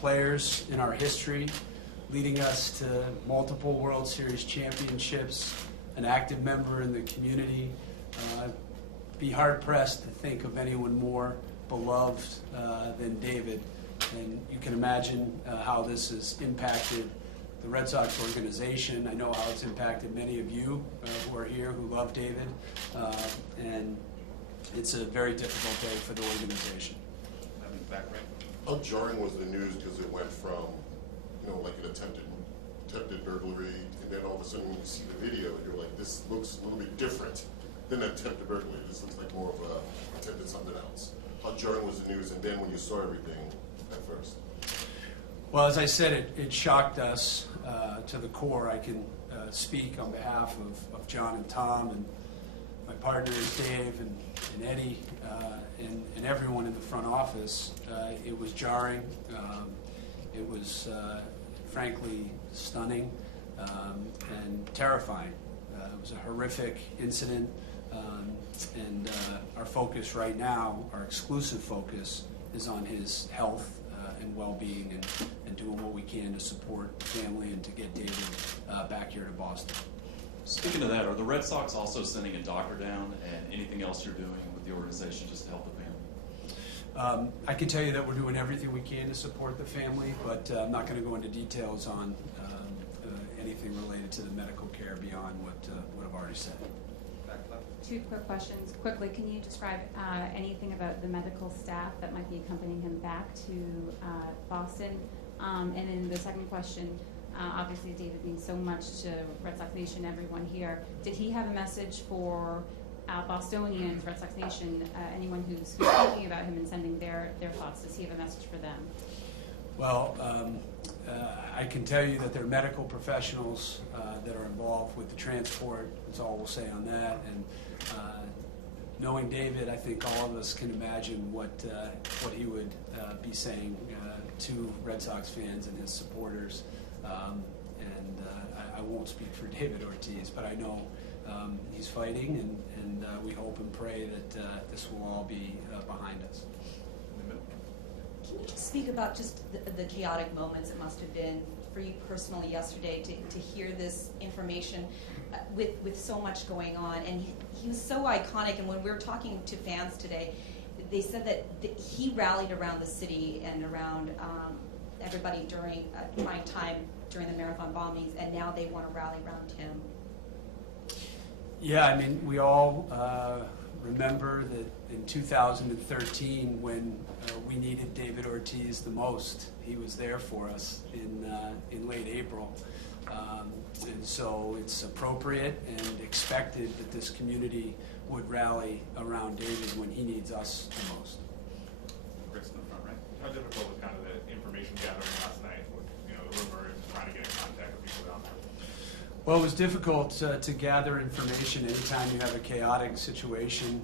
players in our history, leading us to multiple World Series championships, an active member in the community. Be hard-pressed to think of anyone more beloved than David. And you can imagine how this has impacted the Red Sox organization. I know how it's impacted many of you who are here who love David. And it's a very difficult day for the organization. How jarring was the news, because it went from, like an attempted burglary, and then all of a sudden when you see the video, you're like, this looks a little bit different than an attempted burglary. This looks like more of a attempted something else. How jarring was the news, and then when you saw everything at first? Well, as I said, it shocked us to the core. I can speak on behalf of John and Tom and my partners Dave and Eddie and everyone in the front office. It was jarring. It was frankly stunning and terrifying. It was a horrific incident, and our focus right now, our exclusive focus, is on his health and well-being, and doing what we can to support the family and to get David back here to Boston. Speaking of that, are the Red Sox also sending a doctor down, and anything else you're doing with the organization just to help the family? I can tell you that we're doing everything we can to support the family, but I'm not going to go into details on anything related to the medical care beyond what I've already said. Two quick questions. Quickly, can you describe anything about the medical staff that might be accompanying him back to Boston? And then the second question, obviously David means so much to Red Sox Nation, everyone here. Did he have a message for Bostonians, Red Sox Nation, anyone who's thinking about him and sending their thoughts? Does he have a message for them? Well, I can tell you that there are medical professionals that are involved with the transport. That's all we'll say on that. And knowing David, I think all of us can imagine what he would be saying to Red Sox fans and his supporters. I won't speak for David Ortiz, but I know he's fighting, and we hope and pray that this will all be behind us. Can you just speak about just the chaotic moments it must have been for you personally yesterday to hear this information with so much going on? And he was so iconic, and when we were talking to fans today, they said that he rallied around the city and around everybody during prime time during the marathon bombings, and now they want to rally around him. Yeah, I mean, we all remember that in 2013, when we needed David Ortiz the most, he was there for us in late April. And so it's appropriate and expected that this community would rally around David when he needs us the most. Chris in the front, right? How difficult was kind of the information gathering last night with the rumors, trying to get in contact with people down there? Well, it was difficult to gather information. Anytime you have a chaotic situation,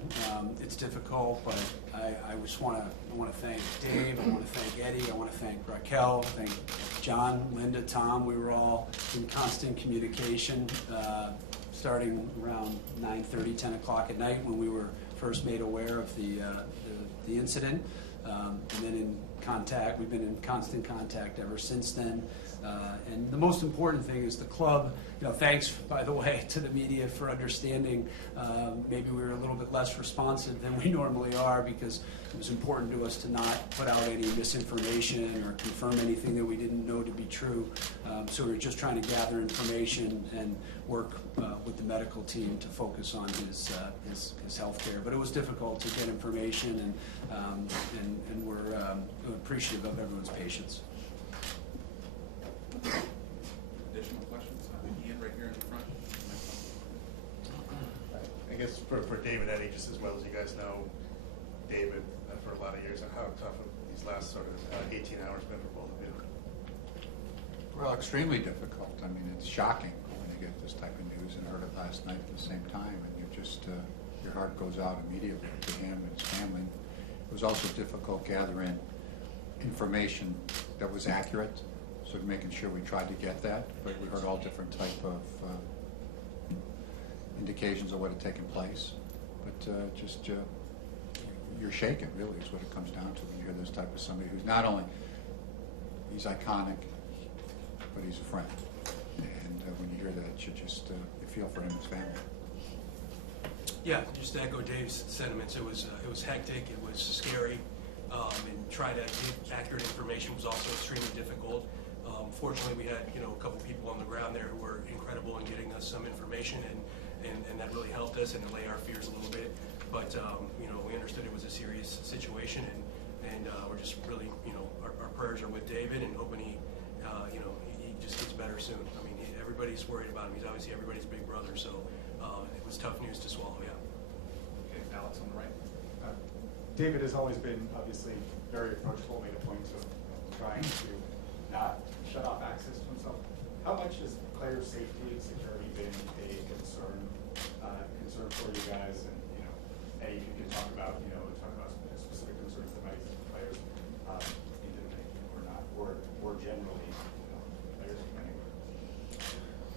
it's difficult, but I just want to thank Dave, I want to thank Eddie, I want to thank Raquel, thank John, Linda, Tom. We were all in constant communication starting around 9:30, 10 o'clock at night when we were first made aware of the incident. And then we've been in constant contact ever since then. And the most important thing is the club. Thanks, by the way, to the media for understanding. Maybe we were a little bit less responsive than we normally are, because it was important to us to not put out any misinformation or confirm anything that we didn't know to be true. So we were just trying to gather information and work with the medical team to focus on his health care. But it was difficult to get information, and we're appreciative of everyone's patience. Additional questions? Ian, right here in the front. I guess for David, Eddie, just as well as you guys know David for a lot of years, and how tough have these last sort of 18 hours been for both of you? Well, extremely difficult. I mean, it's shocking when you get this type of news, and heard it last night at the same time, and you just, your heart goes out immediately to him and his family. It was also difficult gathering information that was accurate, so making sure we tried to get that, but we heard all different type of indications of what had taken place. But you're shaken, really, is what it comes down to when you hear this type of somebody who's not only, he's iconic, but he's a friend. And when you hear that, you just you feel for him and his family. Yeah, just to echo Dave's sentiments, it was hectic, it was scary, and trying to get accurate information was also extremely difficult. Fortunately, we had a couple people on the ground there who were incredible in getting us some information, and that really helped us and allayed our fears a little bit. But we understood it was a serious situation, and we're just really our prayers are with David and hoping he just gets better soon. I mean, everybody's worried about him. He's obviously everybody's big brother, so it was tough news to swallow. Yeah. Okay, Alex on the right. David has always been obviously very approachable, made a point of trying to not shut off access to himself. How much has player safety and security been a concern for you guys? And Eddie, if you can talk about specific concerns that might exist for players in the Dominican or not, or generally players from anywhere.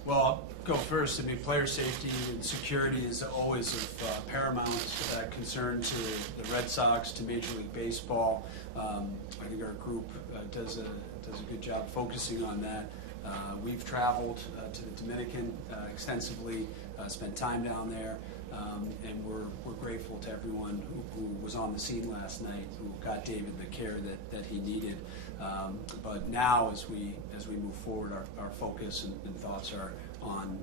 Well, I'll go first. I mean, player safety and security is always of paramount concern to the Red Sox, to Major League Baseball. I think our group does a good job focusing on that. We've traveled to the Dominican extensively, spent time down there, and we're grateful to everyone who was on the scene last night, who got David the care that he needed. But now, as we move forward, our focus and thoughts are on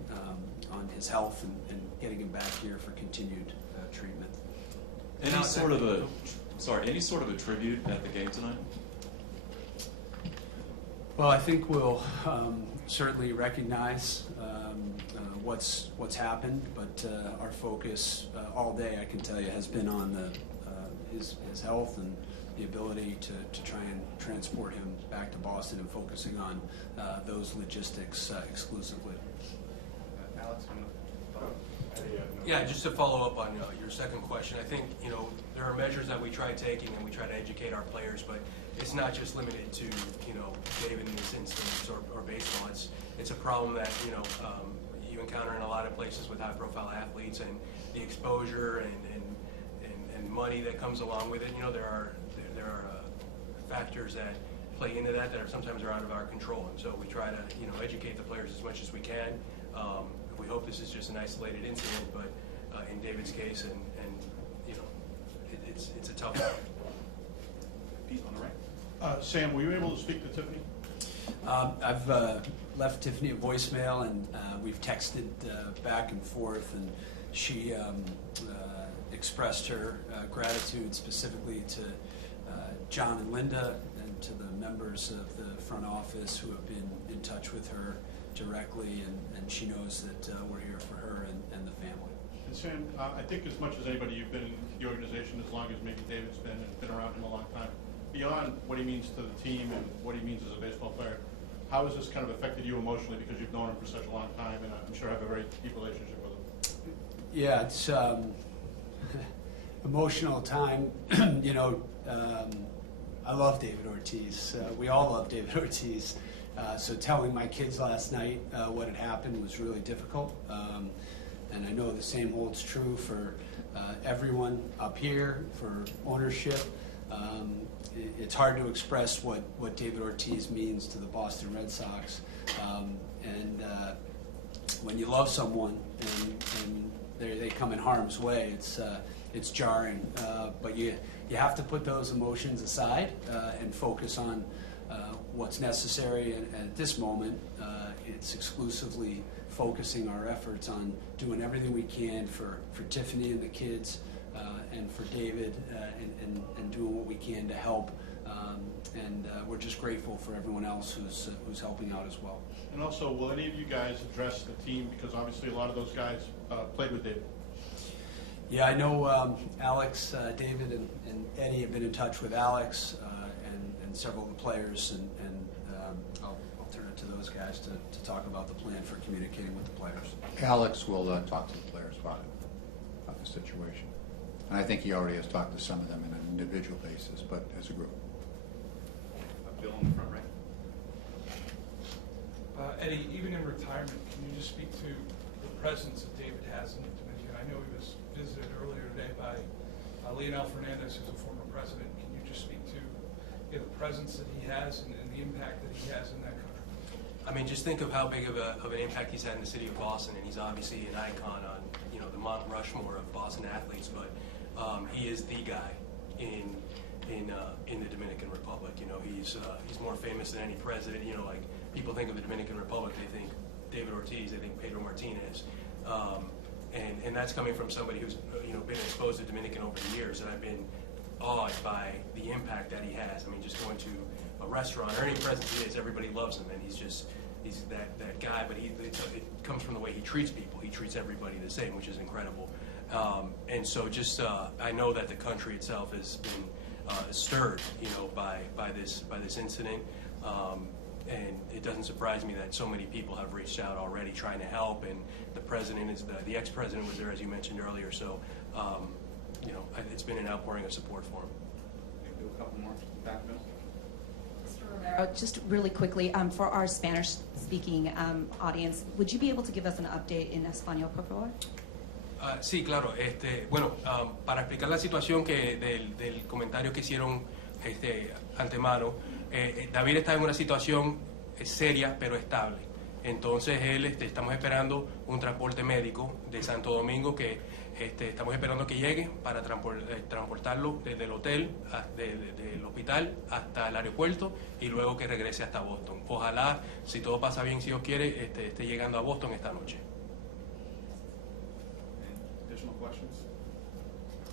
his health and getting him back here for continued treatment. Any sort of a tribute at the game tonight? Well, I think we'll certainly recognize what's happened, but our focus all day, I can tell you, has been on his health and the ability to try and transport him back to Boston and focusing on those logistics exclusively. Alex on the Yeah, just to follow up on your second question, I think there are measures that we try taking, and we try to educate our players, but it's not just limited to David in this instance or baseball. It's a problem that you encounter in a lot of places with high-profile athletes, and the exposure and money that comes along with it. There are factors that play into that are sometimes out of our control, and so we try to educate the players as much as we can. We hope this is just an isolated incident, but in David's case, and it's a tough one. Pete on the right. Sam, were you able to speak to Tiffany? I've left Tiffany a voicemail, and we've texted back and forth, and she expressed her gratitude specifically to John and Linda and to the members of the front office who have been in touch with her directly, and she knows that we're here for her and the family. And Sam, I think as much as anybody, you've been in the organization as long as maybe David's been, and been around him a long time. Beyond what he means to the team and what he means as a baseball player, how has this kind of affected you emotionally, because you've known him for such a long time, and I'm sure have a very deep relationship with him? Yeah, it's emotional time. I love David Ortiz. We all love David Ortiz. So telling my kids last night what had happened was really difficult. And I know the same holds true for everyone up here, for ownership. It's hard to express what David Ortiz means to the Boston Red Sox. And when you love someone and they come in harm's way, it's jarring. But you have to put those emotions aside and focus on what's necessary. And at this moment, it's exclusively focusing our efforts on doing everything we can for Tiffany and the kids, and for David, and doing what we can to help. And we're just grateful for everyone else who's helping out as well. And also, will any of you guys address the team? Because obviously a lot of those guys played with David. Yeah, I know Alex, David, and Eddie have been in touch with Alex and several of the players, and I'll turn it to those guys to talk about the plan for communicating with the players. Alex will talk to the players about the situation. And I think he already has talked to some of them on an individual basis, but as a group. Bill in the front right. Eddie, even in retirement, can you just speak to the presence that David has in the Dominican? I know he was visited earlier today by Leonel Fernandez, who's a former president. Can you just speak to the presence that he has and the the impact that he has in that country? I mean, just think of how big of an impact he's had in the city of Boston, and he's obviously an icon on, you know, the Mount Rushmore of Boston athletes. But he is the guy in the Dominican Republic. You know, he's more famous than any president. You know, like people think of the Dominican Republic, they think David Ortiz, they think Pedro Martinez, and that's coming from somebody who's been exposed to Dominican over the years, and I've been awed by the impact that he has. I mean, just going to a restaurant or any presence he is, everybody loves him, and he's that guy. But it comes from the way he treats people. He treats everybody the same, which is incredible. And so just I know that the country itself has been stirred, by this incident. And it doesn't surprise me that so many people have reached out already trying to help, and the president the ex-president was there, as you mentioned earlier. So, it's been an outpouring of support for him. Do a couple more. Back, Bill. Mr. Romero, just really quickly, for our Spanish-speaking audience, would you be able to give us an update in español, por favor? Sí, claro. Para explicar la situación del comentario que hicieron antemano, David está en una situación seria pero estable. Entonces estamos esperando un transporte médico de Santo Domingo que estamos esperando que llegue para transportarlo desde el hotel, del hospital hasta el aeropuerto y luego que regrese hasta Boston. Ojalá, si todo pasa bien, si Dios quiere, esté llegando a Boston esta noche. Additional questions?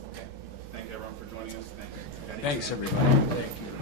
Okay. Thank everyone for joining us. Thank you. Thanks, everybody. Thank you.